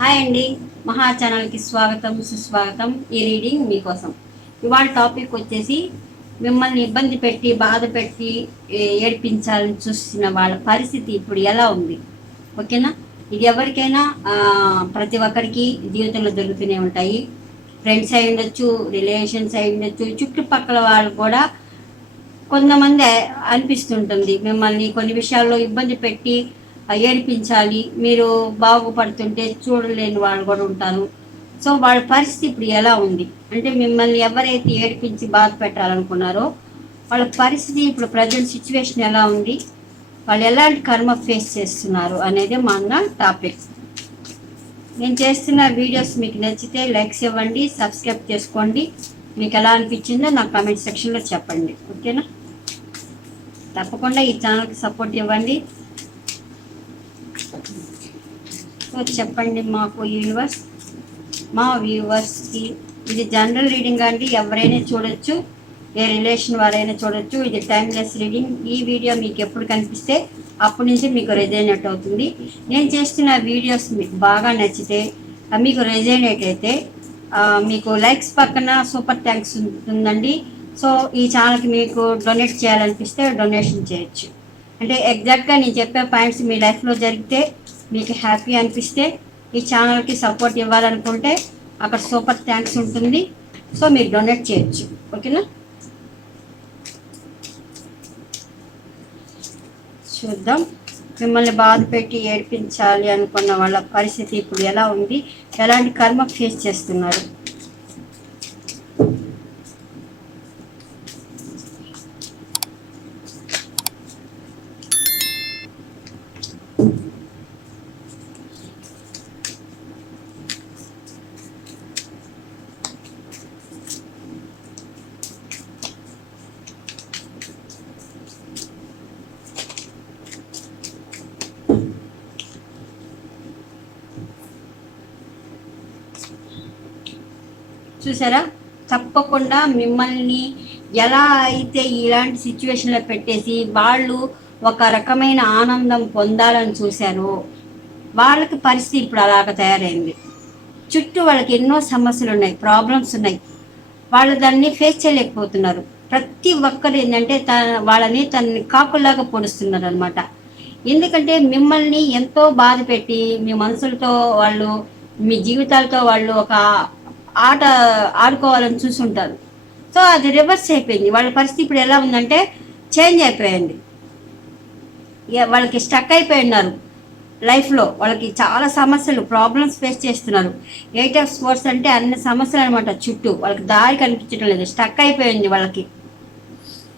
Hi అండి, మహా ఛానల్కి స్వాగతం సుస్వాగతం. ఈ రీడింగ్ మీకోసం. ఇవాళ టాపిక్ వచ్చేసి మిమ్మల్ని ఇబ్బంది పెట్టి బాధ పెట్టి ఏడిపించాలని చూస్తున్న వాళ్ళ పరిస్థితి ఇప్పుడు ఎలా ఉంది. ఓకేనా? ఇది ఎవరికైనా ప్రతి ఒక్కరికి జీవితంలో దొరుకుతూనే ఉంటాయి. ఫ్రెండ్స్ అయి ఉండొచ్చు, రిలేషన్స్ అయి ఉండొచ్చు, చుట్టుపక్కల వాళ్ళు కూడా కొంతమంది అనిపిస్తుంటుంది మిమ్మల్ని కొన్ని విషయాల్లో ఇబ్బంది పెట్టి ఏడిపించాలి, మీరు బాగుపడుతుంటే చూడలేని వాళ్ళు కూడా ఉంటారు. సో వాళ్ళ పరిస్థితి ఇప్పుడు ఎలా ఉంది అంటే, మిమ్మల్ని ఎవరైతే ఏడిపించి బాధ పెట్టాలనుకున్నారో వాళ్ళ పరిస్థితి ఇప్పుడు ప్రజెంట్ సిచ్యువేషన్ ఎలా ఉంది, వాళ్ళు ఎలాంటి కర్మ ఫేస్ చేస్తున్నారు అనేది మన టాపిక్. నేను చేస్తున్న వీడియోస్ మీకు నచ్చితే లైక్స్ ఇవ్వండి, సబ్స్క్రైబ్ చేసుకోండి. మీకు ఎలా అనిపించిందో నాకు కామెంట్ సెక్షన్లో చెప్పండి. ఓకేనా? తప్పకుండా ఈ ఛానల్కి సపోర్ట్ ఇవ్వండి. సో చెప్పండి మాకు యూనివర్స్, మా వ్యూవర్స్కి. ఇది జనరల్ రీడింగ్ అండి, ఎవరైనా చూడొచ్చు, ఏ రిలేషన్ వారైనా చూడొచ్చు. ఇది టైమ్లెస్ రీడింగ్. ఈ వీడియో మీకు ఎప్పుడు కనిపిస్తే అప్పటి నుంచి మీకు రెజైనేట్ అవుతుంది. నేను చేస్తున్న వీడియోస్ మీకు బాగా నచ్చితే, మీకు రెజైనేట్ అయితే మీకు లైక్స్ పక్కన సూపర్ థ్యాంక్స్ ఉంటుందండి. సో ఈ ఛానల్కి మీకు డొనేట్ చేయాలనిపిస్తే డొనేషన్ చేయొచ్చు. అంటే ఎగ్జాక్ట్గా నేను చెప్పే పాయింట్స్ మీ లైఫ్లో జరిగితే మీకు హ్యాపీ అనిపిస్తే, ఈ ఛానల్కి సపోర్ట్ ఇవ్వాలనుకుంటే అక్కడ సూపర్ థ్యాంక్స్ ఉంటుంది. సో మీరు డొనేట్ చేయొచ్చు. ఓకేనా? చూద్దాం. మిమ్మల్ని బాధ పెట్టి ఏడిపించాలి అనుకున్న వాళ్ళ పరిస్థితి ఇప్పుడు ఎలా ఉంది, ఎలాంటి కర్మ ఫేస్ చేస్తున్నారు. చూసారా? తప్పకుండా మిమ్మల్ని ఎలా అయితే ఇలాంటి సిచ్యువేషన్లో పెట్టేసి వాళ్ళు ఒక రకమైన ఆనందం పొందాలని చూశారో వాళ్ళకి పరిస్థితి ఇప్పుడు అలాగ తయారైంది. చుట్టూ వాళ్ళకి ఎన్నో సమస్యలు ఉన్నాయి, ప్రాబ్లమ్స్ ఉన్నాయి. వాళ్ళు దాన్ని ఫేస్ చేయలేకపోతున్నారు. ప్రతి ఒక్కరు ఏంటంటే వాళ్ళని తనని కాకుల్లాగా పొడుస్తున్నారు అనమాట. ఎందుకంటే మిమ్మల్ని ఎంతో బాధ పెట్టి మీ మనసులతో వాళ్ళు, మీ జీవితాలతో వాళ్ళు ఒక ఆట ఆడుకోవాలని చూసుంటారు. సో అది రివర్స్ అయిపోయింది. వాళ్ళ పరిస్థితి ఇప్పుడు ఎలా ఉందంటే చేంజ్ అయిపోయింది. వాళ్ళకి స్టక్ అయిపోయి ఉన్నారు లైఫ్లో. వాళ్ళకి చాలా సమస్యలు, ప్రాబ్లమ్స్ ఫేస్ చేస్తున్నారు. 8 of Swords అంటే అన్ని సమస్యలు అనమాట. చుట్టూ వాళ్ళకి దారి కనిపించడం లేదు, స్టక్ అయిపోయింది. వాళ్ళకి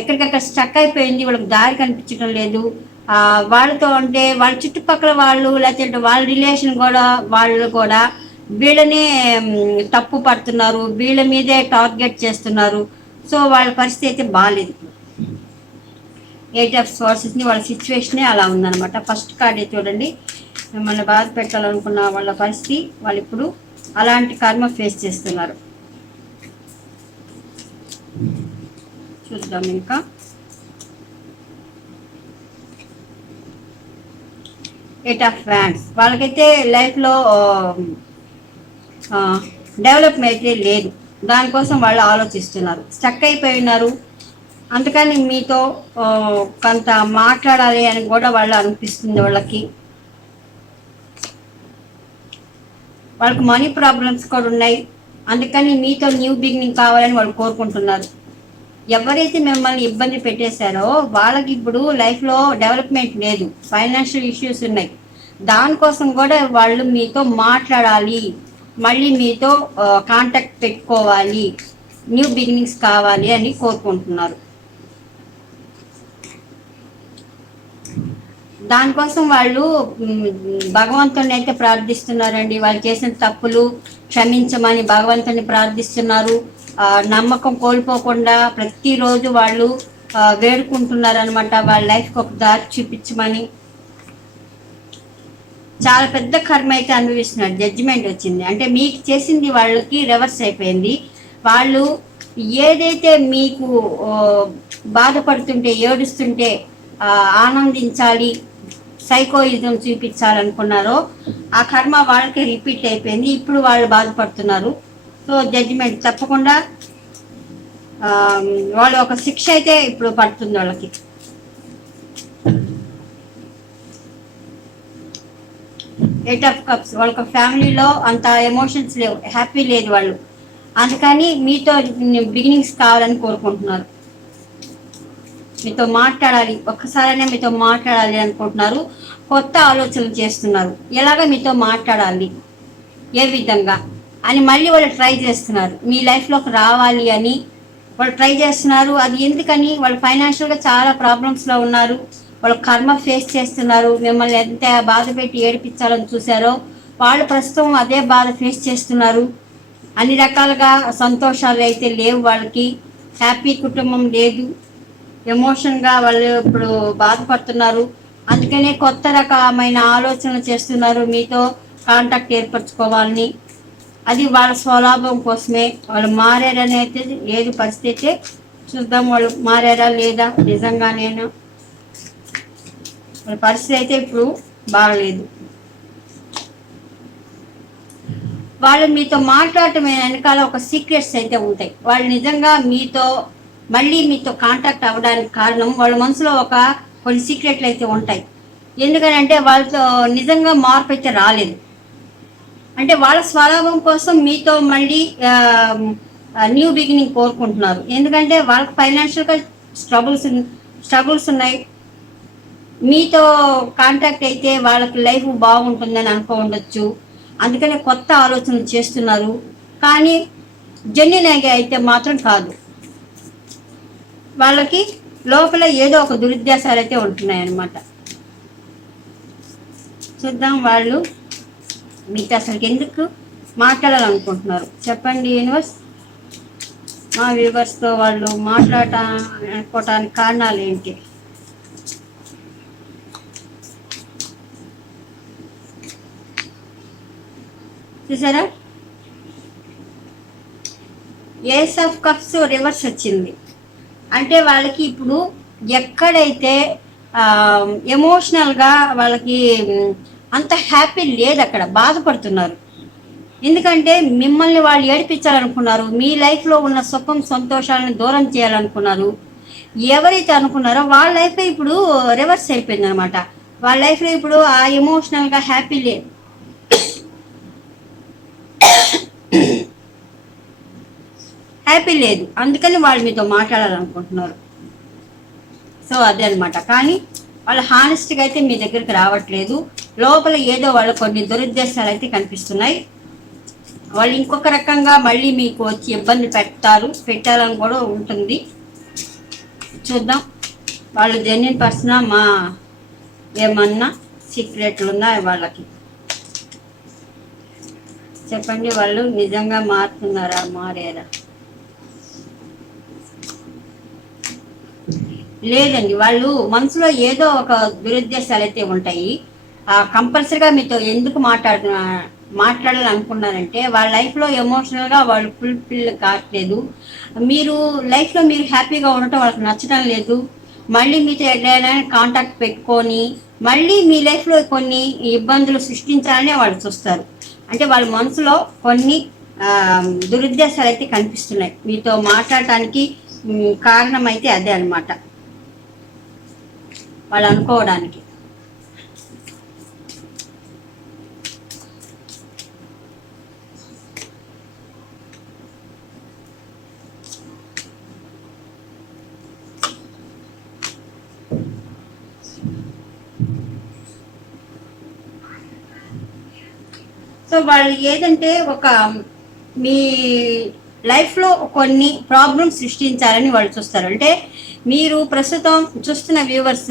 ఎక్కడికక్కడ స్టక్ అయిపోయింది, వాళ్ళకి దారి కనిపించడం లేదు. వాళ్ళతో అంటే వాళ్ళ చుట్టుపక్కల వాళ్ళు, లేకపోతే వాళ్ళ రిలేషన్ కూడా, వాళ్ళు కూడా వీళ్ళని తప్పు పడుతున్నారు, వీళ్ళ మీదే టార్గెట్ చేస్తున్నారు. సో వాళ్ళ పరిస్థితి అయితే బాగాలేదు. 8 of Swordsని వాళ్ళ సిచ్యువేషనే అలా ఉందన్నమాట. ఫస్ట్ కార్డే చూడండి. మిమ్మల్ని బాధ పెట్టాలనుకున్న వాళ్ళ పరిస్థితి, వాళ్ళు ఇప్పుడు అలాంటి కర్మ ఫేస్ చేస్తున్నారు. చూద్దాం ఇంకా. Eight of hands. వాళ్ళకైతే లైఫ్లో డెవలప్మెంట్ లేదు, దానికోసం వాళ్ళు ఆలోచిస్తున్నారు, స్టక్ అయిపోయి ఉన్నారు. అందుకని మీతో కొంత మాట్లాడాలి అని కూడా వాళ్ళు అనిపిస్తుంది. వాళ్ళకి మనీ ప్రాబ్లమ్స్ కూడా ఉన్నాయి. అందుకని మీతో న్యూ బిగినింగ్ కావాలని వాళ్ళు కోరుకుంటున్నారు. ఎవరైతే మిమ్మల్ని ఇబ్బంది పెట్టేశారో వాళ్ళకి ఇప్పుడు లైఫ్లో డెవలప్మెంట్ లేదు, ఫైనాన్షియల్ ఇష్యూస్ ఉన్నాయి. దానికోసం కూడా వాళ్ళు మీతో మాట్లాడాలి, మళ్ళీ మీతో కాంటాక్ట్ పెట్టుకోవాలి, న్యూ బిగినింగ్స్ కావాలి అని కోరుకుంటున్నారు. దానికోసం వాళ్ళు భగవంతుని అయితే ప్రార్థిస్తున్నారండి. వాళ్ళు చేసిన తప్పులు క్షమించమని భగవంతుని ప్రార్థిస్తున్నారు. నమ్మకం కోల్పోకుండా ప్రతిరోజు వాళ్ళు వేడుకుంటున్నారు అనమాట, వాళ్ళ లైఫ్కి ఒక దారి చూపించమని. చాలా పెద్ద కర్మ అయితే అనుభవిస్తున్నారు. జడ్జిమెంట్ వచ్చింది అంటే మీకు చేసింది వాళ్ళకి రివర్స్ అయిపోయింది. వాళ్ళు ఏదైతే మీకు బాధపడుతుంటే, ఏడుస్తుంటే ఆనందించాలి, సైకోయిజం చూపించాలనుకున్నారో ఆ కర్మ వాళ్ళకి రిపీట్ అయిపోయింది. ఇప్పుడు వాళ్ళు బాధపడుతున్నారు. సో జడ్జిమెంట్ తప్పకుండా వాళ్ళు ఒక శిక్ష అయితే ఇప్పుడు పడుతుంది వాళ్ళకి. ఎయిట్ ఆఫ్ కప్స్, వాళ్ళకి ఫ్యామిలీలో అంత ఎమోషన్స్ లేవు, హ్యాపీ లేదు వాళ్ళు. అందుకని మీతో బిగినింగ్స్ కావాలని కోరుకుంటున్నారు. మీతో మాట్లాడాలి, ఒక్కసారైనా మీతో మాట్లాడాలి అనుకుంటున్నారు. కొత్త ఆలోచనలు చేస్తున్నారు, ఎలాగ మీతో మాట్లాడాలి, ఏ విధంగా అని మళ్ళీ వాళ్ళు ట్రై చేస్తున్నారు. మీ లైఫ్లోకి రావాలి అని వాళ్ళు ట్రై చేస్తున్నారు. అది ఎందుకని? వాళ్ళు ఫైనాన్షియల్గా చాలా ప్రాబ్లమ్స్లో ఉన్నారు. వాళ్ళు కర్మ ఫేస్ చేస్తున్నారు. మిమ్మల్ని ఎంత బాధ పెట్టి ఏడిపించాలని చూశారో వాళ్ళు ప్రస్తుతం అదే బాధ ఫేస్ చేస్తున్నారు. అన్ని రకాలుగా సంతోషాలు అయితే లేవు వాళ్ళకి, హ్యాపీ కుటుంబం లేదు, ఎమోషన్గా వాళ్ళు ఇప్పుడు బాధపడుతున్నారు. అందుకనే కొత్త రకమైన ఆలోచనలు చేస్తున్నారు, మీతో కాంటాక్ట్ ఏర్పరచుకోవాలని. అది వాళ్ళ స్వలాభం కోసమే. వాళ్ళు మారారని అయితే లేదు పరిస్థితి. చూద్దాం వాళ్ళు మారారా లేదా, నిజంగానేనా. వాళ్ళ పరిస్థితి అయితే ఇప్పుడు బాగలేదు. వాళ్ళు మీతో మాట్లాడటం వెనకాల ఒక సీక్రెట్స్ అయితే ఉంటాయి. వాళ్ళు నిజంగా మళ్ళీ మీతో కాంటాక్ట్ అవ్వడానికి కారణం వాళ్ళ మనసులో కొన్ని సీక్రెట్లు అయితే ఉంటాయి. ఎందుకంటే వాళ్ళతో నిజంగా మార్పు అయితే రాలేదు. అంటే వాళ్ళ స్వలాభం కోసం మీతో మళ్ళీ న్యూ బిగినింగ్ కోరుకుంటున్నారు. ఎందుకంటే వాళ్ళకి ఫైనాన్షియల్గా స్ట్రగుల్స్ ఉన్నాయి. మీతో కాంటాక్ట్ అయితే వాళ్ళకి లైఫ్ బాగుంటుందని అనుకోవచ్చు. అందుకనే కొత్త ఆలోచనలు చేస్తున్నారు. కానీ జెన్యున్ అయితే మాత్రం కాదు. వాళ్ళకి లోపల ఏదో ఒక దురుద్దేశాలు అయితే ఉంటున్నాయి అన్నమాట. చూద్దాం వాళ్ళు మీతో అసలు ఎందుకు మాట్లాడాలనుకుంటున్నారు చెప్పండి యూనివర్స్. మా వ్యూవర్స్తో వాళ్ళు మాట్లాడటానికి కారణాలు ఏంటి? చూసారా, ఏస్ ఆఫ్ కప్స్ రివర్స్ వచ్చింది. అంటే వాళ్ళకి ఇప్పుడు ఎక్కడైతే ఎమోషనల్గా వాళ్ళకి అంత హ్యాపీ లేదు, అక్కడ బాధపడుతున్నారు. ఎందుకంటే మిమ్మల్ని వాళ్ళు ఏడిపించాలనుకున్నారు, మీ లైఫ్లో ఉన్న సుఖం సంతోషాలను దూరం చేయాలనుకున్నారు. ఎవరైతే అనుకున్నారో వాళ్ళ లైఫ్లో ఇప్పుడు రివర్స్ అయిపోయింది అనమాట. వాళ్ళ లైఫ్లో ఇప్పుడు ఆ ఎమోషనల్గా హ్యాపీ లేదు. హ్యాపీ లేదు, అందుకని వాళ్ళు మీతో మాట్లాడాలనుకుంటున్నారు. సో అదే అనమాట. కానీ వాళ్ళు హానెస్ట్గా అయితే మీ దగ్గరికి రావట్లేదు. లోపల ఏదో వాళ్ళు కొన్ని దురుద్దేశాలు అయితే కనిపిస్తున్నాయి. వాళ్ళు ఇంకొక రకంగా మళ్ళీ మీకు వచ్చి ఇబ్బంది పెట్టాలని కూడా ఉంటుంది. చూద్దాం వాళ్ళు జెన్యున్ పర్సనా, ఏమన్నా సీక్రెట్లు ఉన్నాయి వాళ్ళకి చెప్పండి. వాళ్ళు నిజంగా మారారా? లేదండి, వాళ్ళు మనసులో ఏదో ఒక దురుద్దేశాలు అయితే ఉంటాయి. కంపల్సరీగా మీతో ఎందుకు మాట్లాడాలని అనుకున్నారంటే వాళ్ళ లైఫ్లో ఎమోషనల్గా వాళ్ళు ఫుల్ఫిల్ కావట్లేదు. మీరు లైఫ్లో మీరు హ్యాపీగా ఉండటం వాళ్ళకి నచ్చడం లేదు. మళ్ళీ మీతో ఎక్కడైనా కాంటాక్ట్ పెట్టుకొని మళ్ళీ మీ లైఫ్లో కొన్ని ఇబ్బందులు సృష్టించాలని వాళ్ళు చూస్తారు. అంటే వాళ్ళ మనసులో కొన్ని దురుద్దేశాలు అయితే కనిపిస్తున్నాయి. మీతో మాట్లాడటానికి కారణం అయితే అదే అనమాట, వాళ్ళు అనుకోవడానికి. సో వాళ్ళు ఏదంటే మీ లైఫ్లో కొన్ని ప్రాబ్లమ్స్ సృష్టించాలని వాళ్ళు చూస్తారు. అంటే మీరు ప్రస్తుతం చూస్తున్న వ్యూవర్స్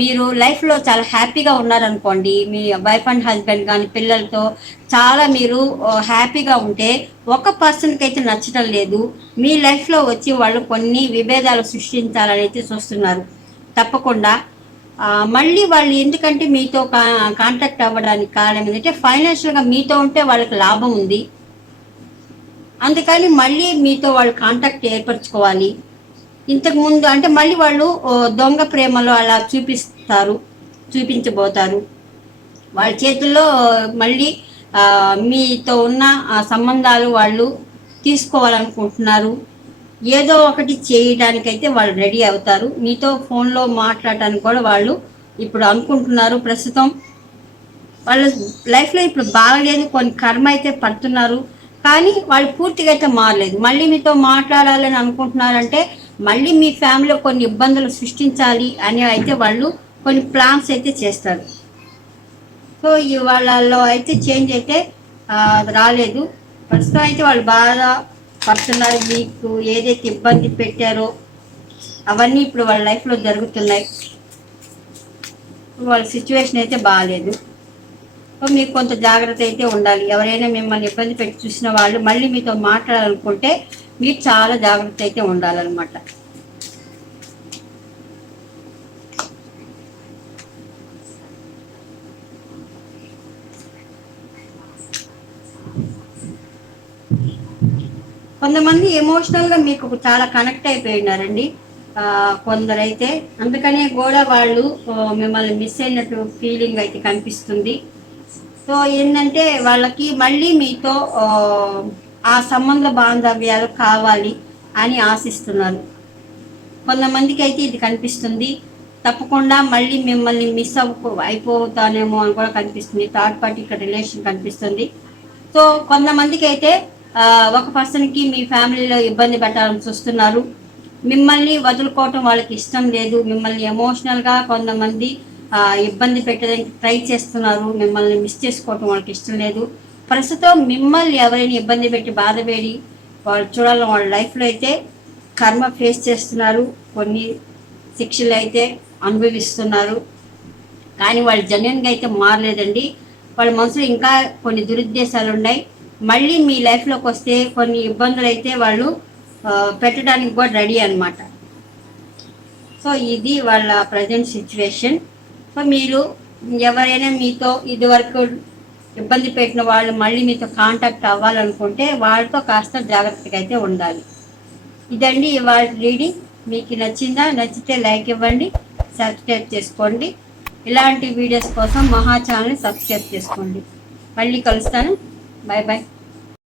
మీరు లైఫ్లో చాలా హ్యాపీగా ఉన్నారనుకోండి, మీ వైఫ్ అండ్ హస్బెండ్ కానీ పిల్లలతో చాలా మీరు హ్యాపీగా ఉంటే ఒక పర్సన్కి అయితే నచ్చడం లేదు. మీ లైఫ్లో వచ్చి వాళ్ళు కొన్ని విభేదాలు సృష్టించాలని అయితే చూస్తున్నారు. తప్పకుండా మళ్ళీ వాళ్ళు ఎందుకంటే మీతో కాంటాక్ట్ అవ్వడానికి కారణం ఏంటంటే ఫైనాన్షియల్గా మీతో ఉంటే వాళ్ళకి లాభం ఉంది. అందుకని మళ్ళీ మీతో వాళ్ళు కాంటాక్ట్ ఏర్పరచుకోవాలి. ఇంతకుముందు అంటే మళ్ళీ వాళ్ళు దొంగ ప్రేమలో అలా చూపిస్తారు. చూపించబోతారు. వాళ్ళ చేతుల్లో మళ్ళీ మీతో ఉన్న సంబంధాలు వాళ్ళు తీసుకోవాలనుకుంటున్నారు. ఏదో ఒకటి చేయడానికైతే వాళ్ళు రెడీ అవుతారు. మీతో ఫోన్లో మాట్లాడటానికి కూడా వాళ్ళు ఇప్పుడు అనుకుంటున్నారు. ప్రస్తుతం వాళ్ళ లైఫ్లో ఇప్పుడు బాగలేదు, కొన్ని కర్మ అయితే పడుతున్నారు, కానీ వాళ్ళు పూర్తిగా అయితే మారలేదు. మళ్ళీ మీతో మాట్లాడాలని అనుకుంటున్నారంటే మళ్ళీ మీ ఫ్యామిలీలో కొన్ని ఇబ్బందులు సృష్టించాలి అని అయితే వాళ్ళు కొన్ని ప్లాన్స్ అయితే చేస్తారు. సో ఈ వాళ్ళలో అయితే చేంజ్ అయితే రాలేదు. ప్రస్తుతం అయితే వాళ్ళు బాగా పడుతున్నారు. మీకు ఏదైతే ఇబ్బంది పెట్టారో అవన్నీ ఇప్పుడు వాళ్ళ లైఫ్లో జరుగుతున్నాయి. వాళ్ళ సిచ్యువేషన్ అయితే బాగాలేదు. సో మీకు కొంత జాగ్రత్త అయితే ఉండాలి. ఎవరైనా మిమ్మల్ని ఇబ్బంది పెట్టి చూసిన వాళ్ళు మళ్ళీ మీతో మాట్లాడాలనుకుంటే మీరు చాలా జాగ్రత్త అయితే ఉండాలన్నమాట. కొంతమంది ఎమోషనల్గా మీకు చాలా కనెక్ట్ అయిపోయినారండి. కొందరైతే అందుకనే కూడా వాళ్ళు మిమ్మల్ని మిస్ అయినట్టు ఫీలింగ్ అయితే కనిపిస్తుంది. సో ఏంటంటే వాళ్ళకి మళ్ళీ మీతో ఆ సంబంధ బాంధవ్యాలు కావాలి అని ఆశిస్తున్నారు. కొంతమందికి అయితే ఇది కనిపిస్తుంది. తప్పకుండా మళ్ళీ మిమ్మల్ని మిస్ అయిపోతానేమో అని కూడా కనిపిస్తుంది. థర్డ్ పార్టీ ఇక్కడ రిలేషన్ కనిపిస్తుంది. సో కొంతమందికి అయితే ఒక పర్సన్కి మీ ఫ్యామిలీలో ఇబ్బంది పెట్టాలని చూస్తున్నారు. మిమ్మల్ని వదులుకోవటం వాళ్ళకి ఇష్టం లేదు. మిమ్మల్ని ఎమోషనల్గా కొంతమంది ఇబ్బంది పెట్టడానికి ట్రై చేస్తున్నారు. మిమ్మల్ని మిస్ చేసుకోవటం వాళ్ళకి ఇష్టం లేదు. ప్రస్తుతం మిమ్మల్ని ఎవరైనా ఇబ్బంది పెట్టి బాధపడి వాళ్ళు చూడాలని వాళ్ళ లైఫ్లో అయితే కర్మ ఫేస్ చేస్తున్నారు. కొన్ని శిక్షలు అయితే అనుభవిస్తున్నారు. కానీ వాళ్ళు జెన్యున్గా అయితే మారలేదండి. వాళ్ళ మనసులో ఇంకా కొన్ని దురుద్దేశాలు ఉన్నాయి. మళ్ళీ మీ లైఫ్లోకి వస్తే కొన్ని ఇబ్బందులు అయితే వాళ్ళు పెట్టడానికి కూడా రెడీ అనమాట. సో ఇది వాళ్ళ ప్రజెంట్ సిచ్యువేషన్. సో మీరు ఎవరైనా మీతో ఇదివరకు ఇబ్బంది పెట్టిన వాళ్ళు మళ్ళీ మీతో కాంటాక్ట్ అవ్వాలనుకుంటే వాళ్ళతో కాస్త జాగ్రత్తగా అయితే ఉండాలి. ఇదండి ఇవాళ రీడింగ్. మీకు నచ్చిందా? నచ్చితే లైక్ ఇవ్వండి, సబ్స్క్రైబ్ చేసుకోండి. ఇలాంటి వీడియోస్ కోసం మహా ఛానల్ని సబ్స్క్రైబ్ చేసుకోండి. మళ్ళీ కలుస్తాను. Bye bye.